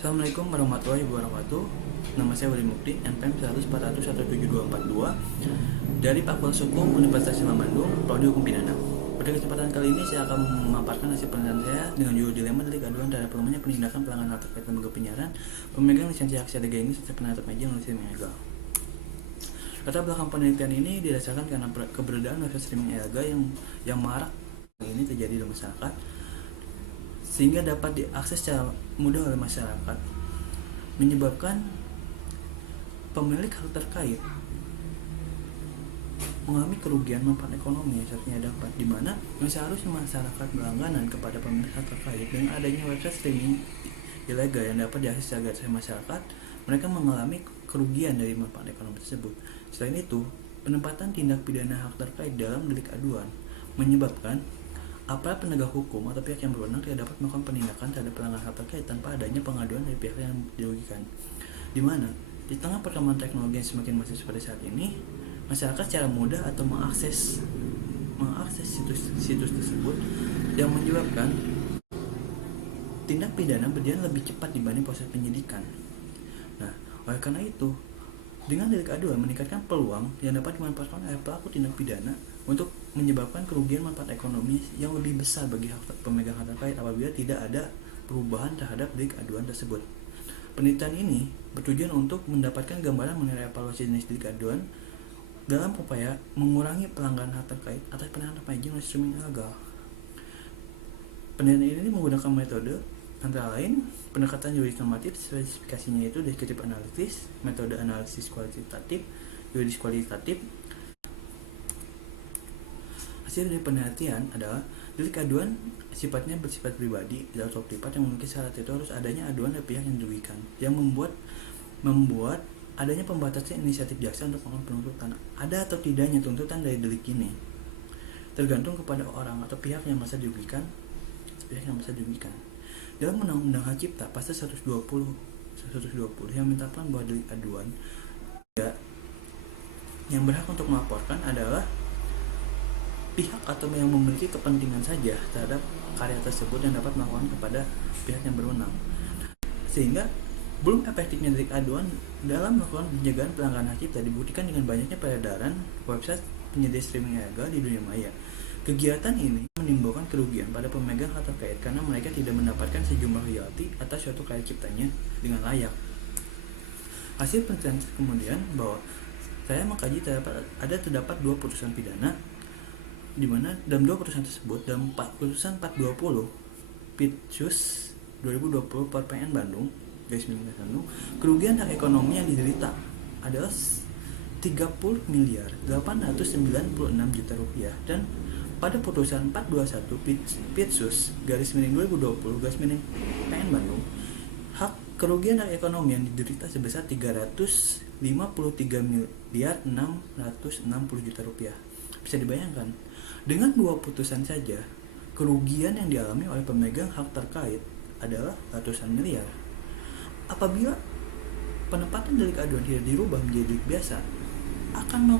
Assalamualaikum warahmatullahi wabarakatuh. Nama saya Wali Mukti, NPM 100417242 dari Fakultas Hukum Universitas Islam Bandung, Prodi Hukum Pidana. Pada kesempatan kali ini saya akan memaparkan hasil penelitian saya dengan judul dilema delik aduan terhadap pemenuhnya penindakan pelanggaran hak terkait lembaga penyiaran, pemegang lisensi hak siar Liga Inggris serta penatap media melalui streaming ilegal. Latar belakang penelitian ini didasarkan karena keberadaan website streaming ilegal yang marak ini terjadi di masyarakat, sehingga dapat diakses secara mudah oleh masyarakat, menyebabkan pemilik hak terkait mengalami kerugian manfaat ekonomi yang saatnya dapat, di mana seharusnya masyarakat berlangganan kepada pemilik hak terkait. Dengan adanya website streaming ilegal yang dapat diakses secara gratis oleh masyarakat, mereka mengalami kerugian dari manfaat ekonomi tersebut. Selain itu, penempatan tindak pidana hak terkait dalam delik aduan menyebabkan aparat penegak hukum atau pihak yang berwenang tidak dapat melakukan penindakan terhadap pelanggaran hak terkait tanpa adanya pengaduan dari pihak yang dirugikan. Di mana di tengah perkembangan teknologi yang semakin masif seperti saat ini, masyarakat secara mudah atau mengakses situs tersebut, yang menyebabkan tindak pidana berjalan lebih cepat dibanding proses penyidikan. Nah, oleh karena itu, dengan delik aduan meningkatkan peluang yang dapat dimanfaatkan oleh pelaku tindak pidana untuk menyebabkan kerugian manfaat ekonomi yang lebih besar bagi pemegang hak terkait apabila tidak ada perubahan terhadap delik aduan tersebut. Penelitian ini bertujuan untuk mendapatkan gambaran mengenai evaluasi jenis delik aduan dalam upaya mengurangi pelanggaran hak terkait atas penanganan izin oleh streaming ilegal. Penelitian ini menggunakan metode antara lain pendekatan yuridis normatif, spesifikasinya itu deskriptif analitis, metode analisis kualitatif, yuridis kualitatif. Hasil dari penelitian adalah delik aduan sifatnya bersifat pribadi atau privat, yang memiliki syarat itu harus adanya aduan dari pihak yang dirugikan, yang membuat adanya pembatasan inisiatif jaksa untuk melakukan penuntutan. Ada atau tidaknya tuntutan dari delik ini tergantung kepada orang atau pihak yang merasa dirugikan. Dalam Undang-Undang Hak Cipta pasal 120 yang menetapkan bahwa delik aduan yang berhak untuk melaporkan adalah pihak atau yang memiliki kepentingan saja terhadap karya tersebut yang dapat melakukan kepada pihak yang berwenang. Sehingga belum efektifnya delik aduan dalam melakukan pencegahan pelanggaran hak cipta dibuktikan dengan banyaknya peredaran website penyedia streaming ilegal di dunia maya. Kegiatan ini menimbulkan kerugian pada pemegang hak terkait karena mereka tidak mendapatkan sejumlah royalti atas suatu karya ciptanya dengan layak. Hasil penelitian kemudian bahwa saya mengkaji terdapat 2 putusan pidana, di mana dalam 2 putusan tersebut, dalam putusan 420 Pitsus 2020 per PN Bandung Bandung, kerugian hak ekonomi yang diderita adalah 30 miliar 896 juta rupiah, dan pada putusan 421 Pitsus _2020 PN Bandung, hak kerugian hak ekonomi yang diderita sebesar 353 miliar 660 juta rupiah. Bisa dibayangkan, dengan 2 putusan saja kerugian yang dialami oleh pemegang hak terkait adalah ratusan miliar. Apabila penempatan delik aduan tidak dirubah menjadi delik biasa, akan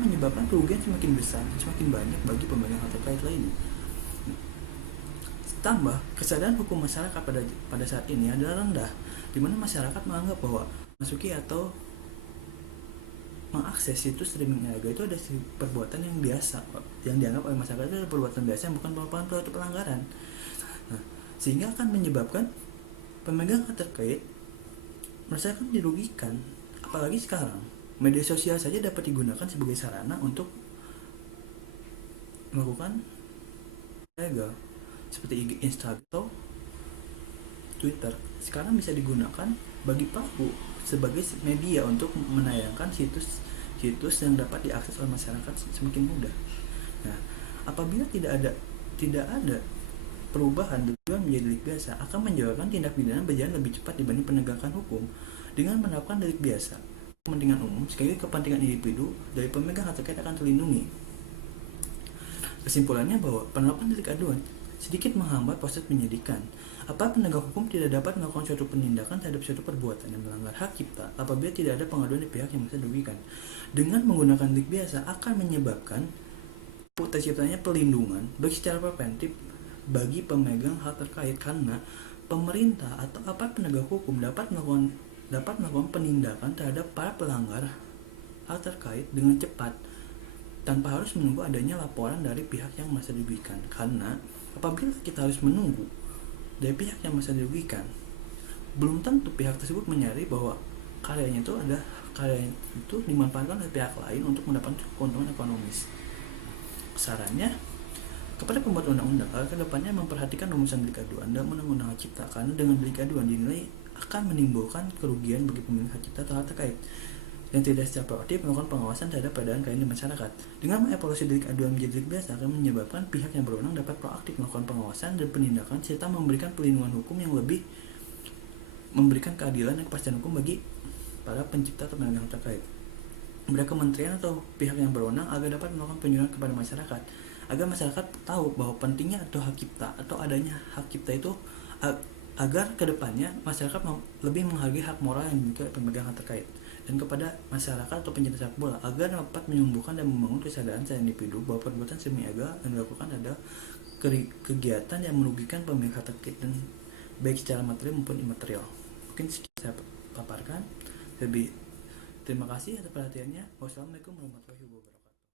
menyebabkan kerugian semakin besar, semakin banyak bagi pemegang hak terkait lainnya. Tambah, kesadaran hukum masyarakat pada saat ini adalah rendah, di mana masyarakat menganggap bahwa masuki atau mengakses situs streaming ilegal itu ada perbuatan yang biasa, yang dianggap oleh masyarakat itu adalah perbuatan biasa yang bukan merupakan suatu pelanggaran. Nah, sehingga akan menyebabkan pemegang hak terkait merasakan dirugikan. Apalagi sekarang media sosial saja dapat digunakan sebagai sarana untuk melakukan ilegal, seperti IG, Instagram, atau Twitter. Sekarang bisa digunakan bagi pelaku sebagai media untuk menayangkan situs yang dapat diakses oleh masyarakat semakin mudah. Nah, apabila tidak ada perubahan menjadi delik biasa, akan menyebabkan tindak pidana berjalan lebih cepat dibanding penegakan hukum. Dengan menerapkan delik biasa, kepentingan umum sekali kepentingan individu dari pemegang hak terkait akan terlindungi. Kesimpulannya bahwa penerapan delik aduan sedikit menghambat proses penyidikan. Aparat penegak hukum tidak dapat melakukan suatu penindakan terhadap suatu perbuatan yang melanggar hak cipta apabila tidak ada pengaduan dari pihak yang merasa dirugikan. Dengan menggunakan delik biasa akan menyebabkan terciptanya pelindungan bagi secara preventif bagi pemegang hak terkait, karena pemerintah atau aparat penegak hukum dapat melakukan penindakan terhadap para pelanggar hal terkait dengan cepat tanpa harus menunggu adanya laporan dari pihak yang merasa dirugikan. Karena apabila kita harus menunggu dari pihak yang merasa dirugikan, belum tentu pihak tersebut menyadari bahwa karyanya itu dimanfaatkan oleh pihak lain untuk mendapatkan keuntungan ekonomis. Sarannya kepada pembuat undang-undang agar kedepannya memperhatikan rumusan delik aduan dan undang-undang hak cipta, karena dengan delik aduan dinilai akan menimbulkan kerugian bagi pemilik hak cipta atau hal terkait yang tidak secara proaktif melakukan pengawasan terhadap peredaran karya di masyarakat. Dengan mengevaluasi delik aduan menjadi delik biasa akan menyebabkan pihak yang berwenang dapat proaktif melakukan pengawasan dan penindakan serta memberikan perlindungan hukum yang lebih, memberikan keadilan dan kepastian hukum bagi para pencipta atau penegak terkait. Mereka kementerian atau pihak yang berwenang agar dapat melakukan penyuluhan kepada masyarakat agar masyarakat tahu bahwa pentingnya atau hak cipta atau adanya hak cipta itu, agar kedepannya masyarakat lebih menghargai hak moral yang dimiliki oleh pemegang hak terkait, dan kepada masyarakat atau pencinta sepak bola agar dapat menumbuhkan dan membangun kesadaran secara individu bahwa perbuatan semi legal yang dilakukan adalah kegiatan yang merugikan pemilik hak terkait, dan baik secara material maupun imaterial. Mungkin sekian saya paparkan. Terima kasih atas perhatiannya. Wassalamualaikum warahmatullahi wabarakatuh.